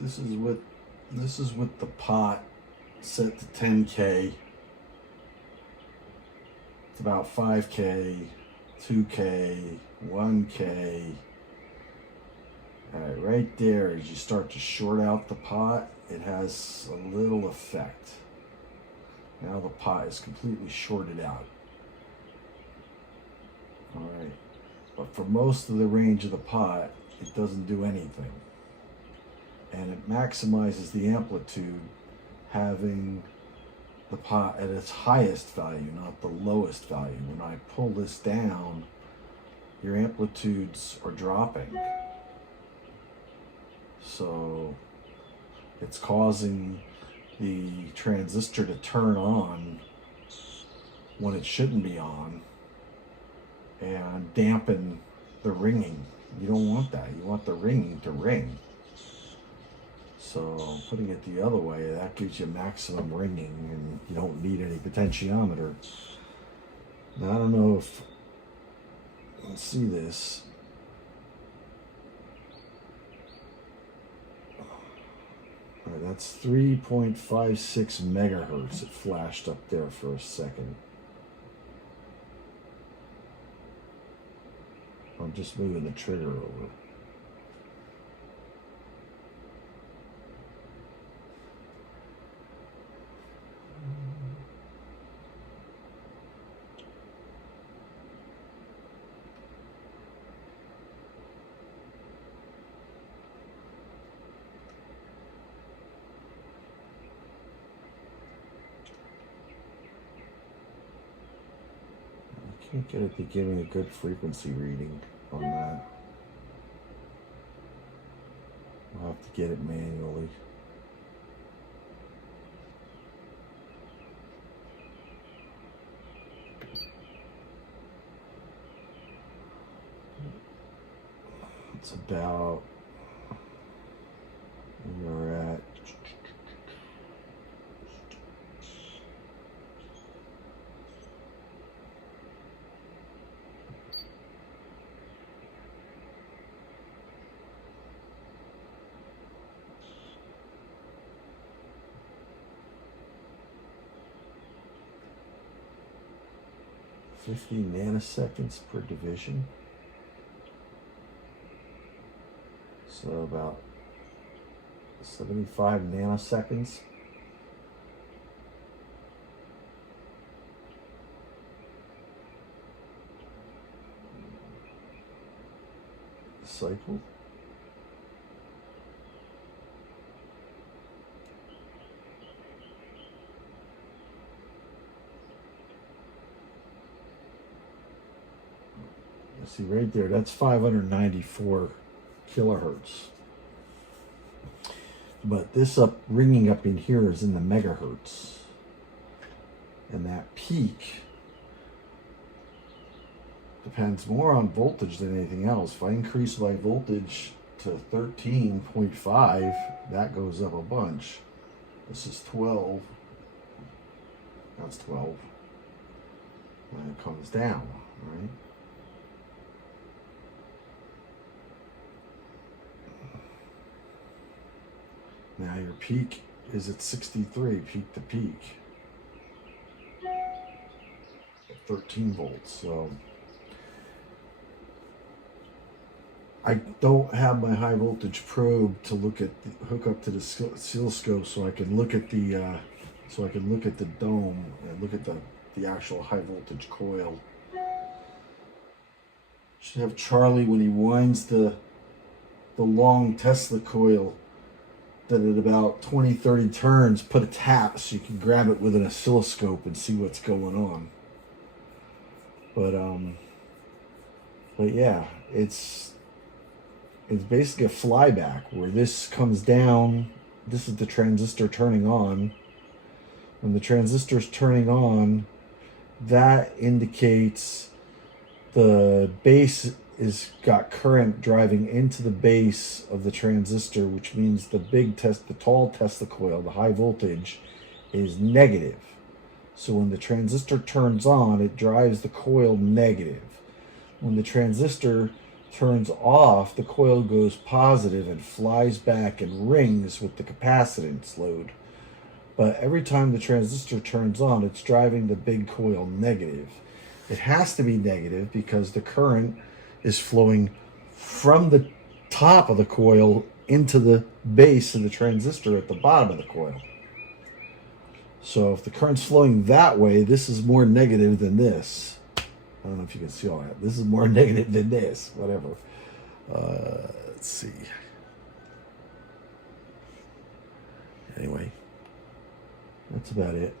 this is with the pot set to 10K. It's about 5K, 2K, 1K. Alright, right there, as you start to short out the pot, it has a little effect. Now the pot is completely shorted out. Alright, but for most of the range of the pot, it doesn't do anything. And it maximizes the amplitude, having the pot at its highest value, not the lowest value. When I pull this down, your amplitudes are dropping. So it's causing the transistor to turn on when it shouldn't be on and dampen the ringing. You don't want that. You want the ringing to ring. So putting it the other way, that gives you maximum ringing and you don't need any potentiometer. Now I don't know if you can see this. All right, that's 3.56 megahertz. It flashed up there for a second. I'm just moving the trigger over. Can't get it to give me a good frequency reading on that. I'll have to get it manually. It's about, we're at 50 nanoseconds per division. So about 75 nanoseconds. Cycle. See right there, that's 594 kilohertz. But this ringing up in here is in the megahertz. And that peak depends more on voltage than anything else. If I increase my voltage to 13.5, that goes up a bunch. This is 12. That's 12. And it comes down, right? Now your peak is at 63, peak to peak. 13 volts, so I don't have my high voltage probe to look at hook up to the oscilloscope so I can look at the dome and look at the actual high voltage coil. Should have Charlie, when he winds the long Tesla coil, that at about 20-30 turns, put a tap so you can grab it with an oscilloscope and see what's going on. But yeah, it's basically a flyback where this comes down. This is the transistor turning on. When the transistor is turning on, that indicates the base is got current driving into the base of the transistor, which means the tall Tesla coil, the high voltage, is negative. So when the transistor turns on, it drives the coil negative. When the transistor turns off, the coil goes positive and flies back and rings with the capacitance load. But every time the transistor turns on, it's driving the big coil negative. It has to be negative because the current is flowing from the top of the coil into the base of the transistor at the bottom of the coil. So if the current's flowing that way, this is more negative than this. I don't know if you can see all that. This is more negative than this, whatever. Let's see. Anyway, that's about it.